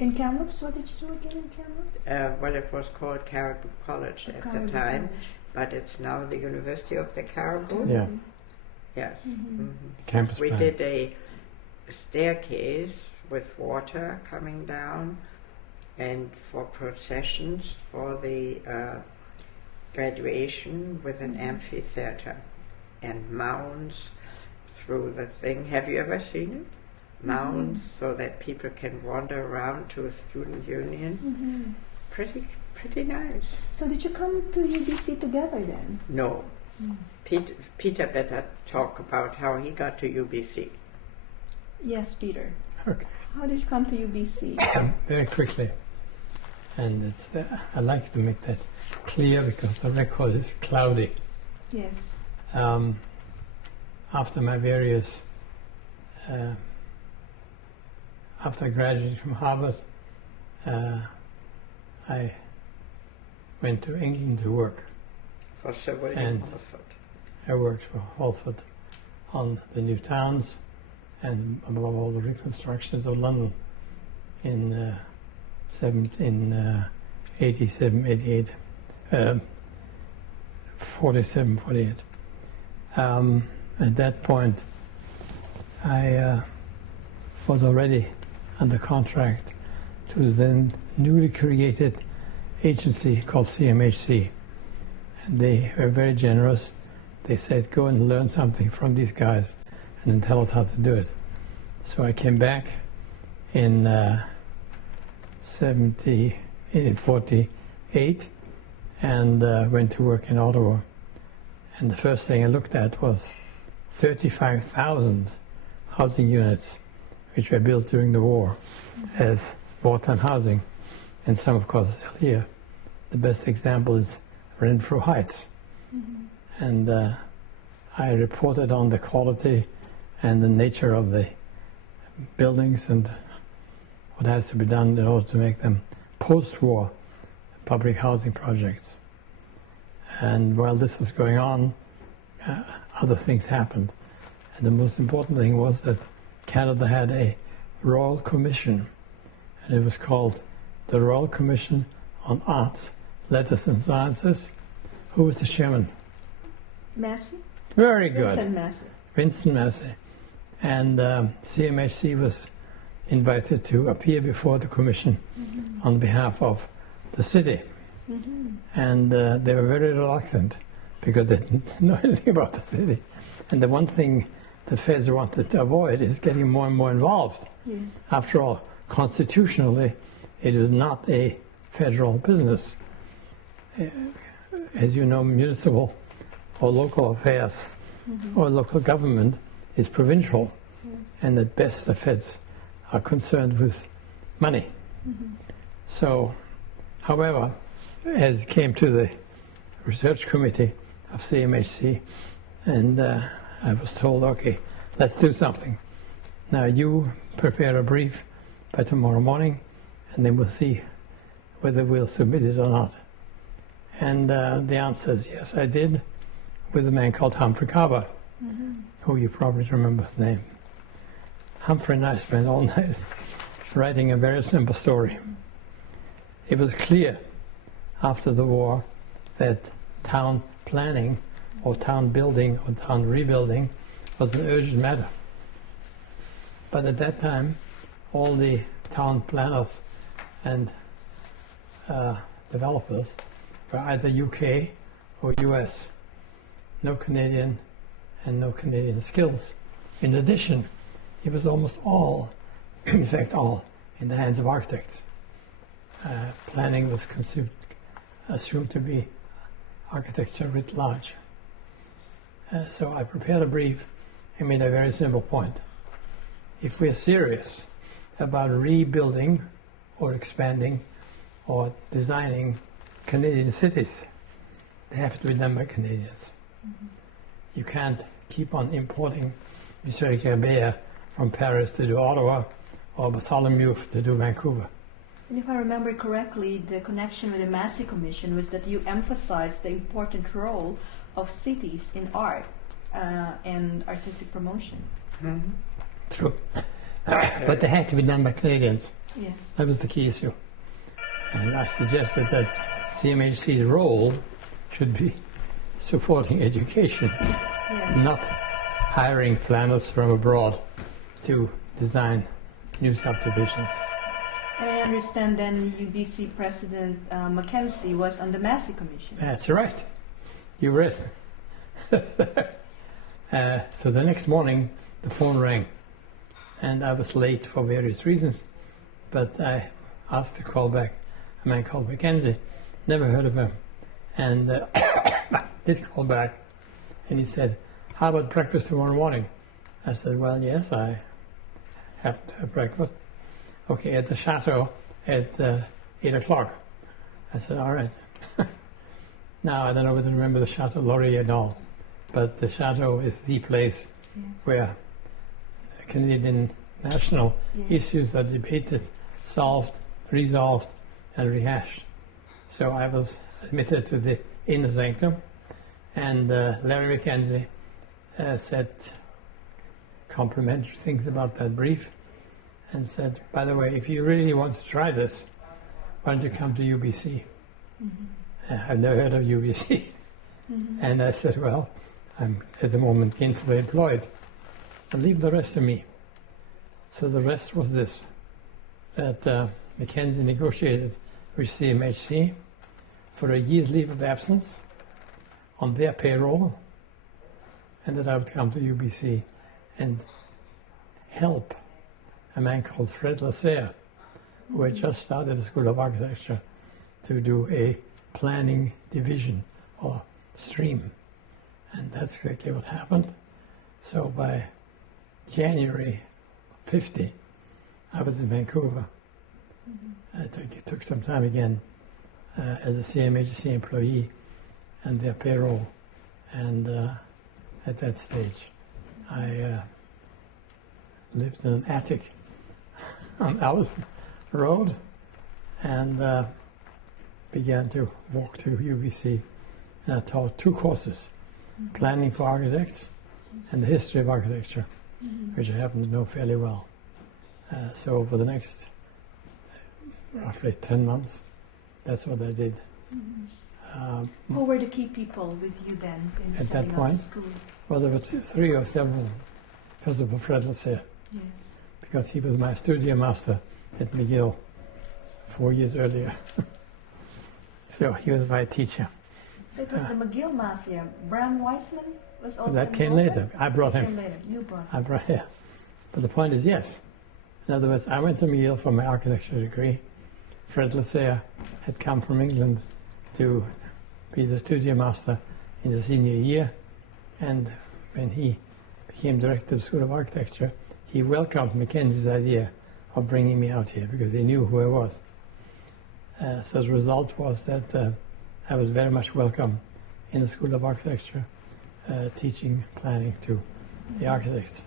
In Kamloops? What did you do again in Kamloops? Well, it was called Caribou College at the time, but it's now the University of the Caribou. Yeah. Yes. Campus We plan. did a staircase with water coming down, and for processions for the graduation with an amphitheater and mounds through the thing. Have you ever seen it? Mounds, so that people can wander around to a student union. Pretty nice. So did you come to UBC together then? No. Peter better talk about how he got to UBC. Yes, Peter. Okay. How did you come to UBC? Very quickly. And it's I like to make that clear because the record is cloudy. Yes. After my various after I graduated from Harvard, I went to England to work. For Sir William And Halford. I worked for Halford on the new towns and above all the reconstructions of London in 87, 88, 47, 48. At that point, I was already under contract to the then newly created agency called CMHC. And they were very generous. They said, go and learn something from these guys and then tell us how to do it. So I came back in 48 and went to work in Ottawa. And the first thing I looked at was 35,000 housing units which were built during the war as wartime housing, and some of course still here. The best example is Renfrew Heights. And I reported on the quality and the nature of the buildings and what has to be done in order to make them post-war public housing projects. And while this was going on, other things happened. And the most important thing was that Canada had a Royal Commission, and it was called the Royal Commission on Arts, Letters and Sciences. Who was the chairman? Massey? Very good. Vincent Massey. Vincent Massey. And CMHC was invited to appear before the commission on behalf of the city. And they were very reluctant because they didn't know anything about the city. And the one thing the feds wanted to avoid is getting more and more involved. Yes. After all, constitutionally, it is not a federal business. As you know, municipal or local affairs or local government is provincial, and at best the feds are concerned with money. So, however, as it came to the research committee of CMHC, and I was told, okay, let's do something. Now you prepare a brief by tomorrow morning, and then we'll see whether we'll submit it or not. And the answer is yes, I did, with a man called Humphrey Carver, who you probably remember his name. Humphrey and I spent all night writing a very simple story. It was clear after the war that town planning or town building or town rebuilding was an urgent matter. But at that time, all the town planners and developers were either UK or US. No Canadian and no Canadian skills. In addition, it was almost all, in fact all, in the hands of architects. Planning was assumed to be architecture writ large. So I prepared a brief and made a very simple point. If we're serious about rebuilding or expanding or designing Canadian cities, they have to be done by Canadians. You can't keep on importing Monsieur Gerbert from Paris to do Ottawa or Bartholomew to do Vancouver. And if I remember correctly, the connection with the Massey Commission was that you emphasized the important role of cities in art and artistic promotion. True. But they had to be done by Canadians. Yes. That was the key issue. And I suggested that CMHC's role should be supporting education, Yes. not hiring planners from abroad to design new subdivisions. And I understand then UBC President Mackenzie was on the Massey Commission. That's right. You read. So the next morning, the phone rang, and I was late for various reasons, but I asked to call back a man called Mackenzie. Never heard of him. And I did call back, and he said, "How about breakfast tomorrow morning?" I said, "Well, yes, I have to have breakfast." "Okay, at the chateau at 8 o'clock. I said, "All right." Now, I don't know whether you remember the Chateau Laurier and all, but the chateau is the place Yes. where Canadian national Yes. issues are debated, solved, resolved, and rehashed. So I was admitted to the inner sanctum, and Larry Mackenzie said complimentary things about that brief, and said, "By the way, if you really want to try this, why don't you come to UBC?" I've never heard of UBC. And I said, "Well, I'm at the moment gainfully employed, and leave the rest to me." So the rest was this, that Mackenzie negotiated with CMHC for a year's leave of absence on their payroll, and that I would come to UBC and help a man called Fred Lasserre, who had just started the School of Architecture, to do a planning division or stream. And that's exactly what happened. So by January 50, I was in Vancouver. It took some time again as a CMHC employee and their payroll. And at that stage, I lived in an attic on Allison Road and began to walk to UBC. And I taught 2 courses, planning for architects and the history of architecture, which I happen to know fairly well. So for the next roughly 10 months, that's what I did. Who were the key people with you then in At that setting up point? the school? Well, there were 3 or several. First of all, Fred Lasserre, Yes. because he was my studio master at McGill 4 years earlier. So he was my teacher. So it was the McGill Mafia. Bram Weissman was also That came involved? later. I brought That him. came later. You brought him. I brought him. But the point is, yes. In other words, I went to McGill for my architecture degree. Fred Lasserre had come from England to be the studio master in the senior year. And when he became director of the School of Architecture, he welcomed Mackenzie's idea of bringing me out here because he knew who I was. So the result was that I was very much welcome in the School of Architecture, teaching planning to the architects.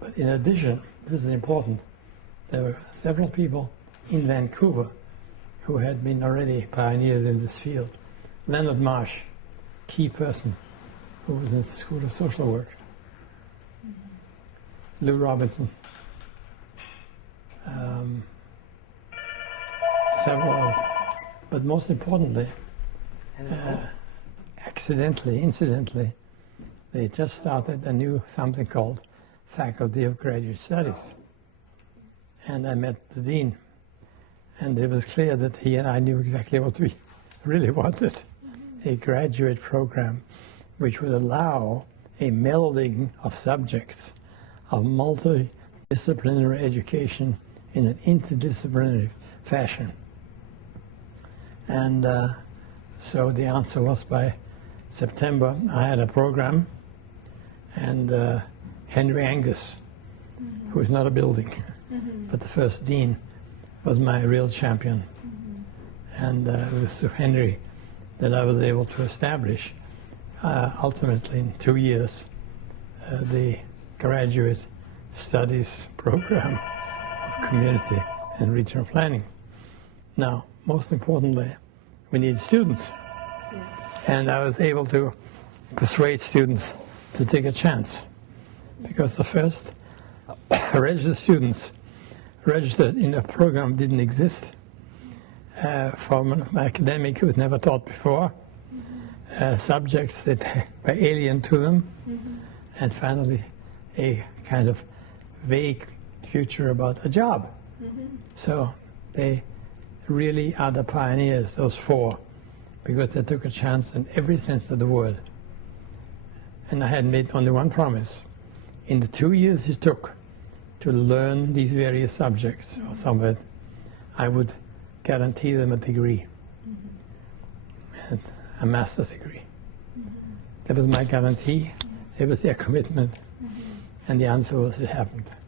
But in addition, this is important, there were several people in Vancouver who had been already pioneers in this field. Leonard Marsh, key person, who was in the School of Social Work. Lou Robinson. Several, but most importantly, incidentally, they just started a new something called Faculty of Graduate Studies. And I met the dean, and it was clear that he and I knew exactly what we really wanted, a graduate program which would allow a melding of subjects, of multidisciplinary education in an interdisciplinary fashion. And so the answer was by September, I had a program, and Henry Angus, who is not a building, but the first dean, was my real champion. And it was through Henry that I was able to establish, ultimately in 2 years, the graduate studies program of community and regional planning. Now, most importantly, we need students. Yes. And I was able to persuade students to take a chance, because the first registered students registered in a program didn't exist, from an academic who was never taught before, subjects that were alien to them, and finally a kind of vague future about a job. So they really are the pioneers, those four, because they took a chance in every sense of the word. And I had made only one promise. In the 2 years it took to learn these various subjects, or some of it, I would guarantee them a degree, and a master's degree. That was my guarantee, that was their commitment, and the answer was it happened.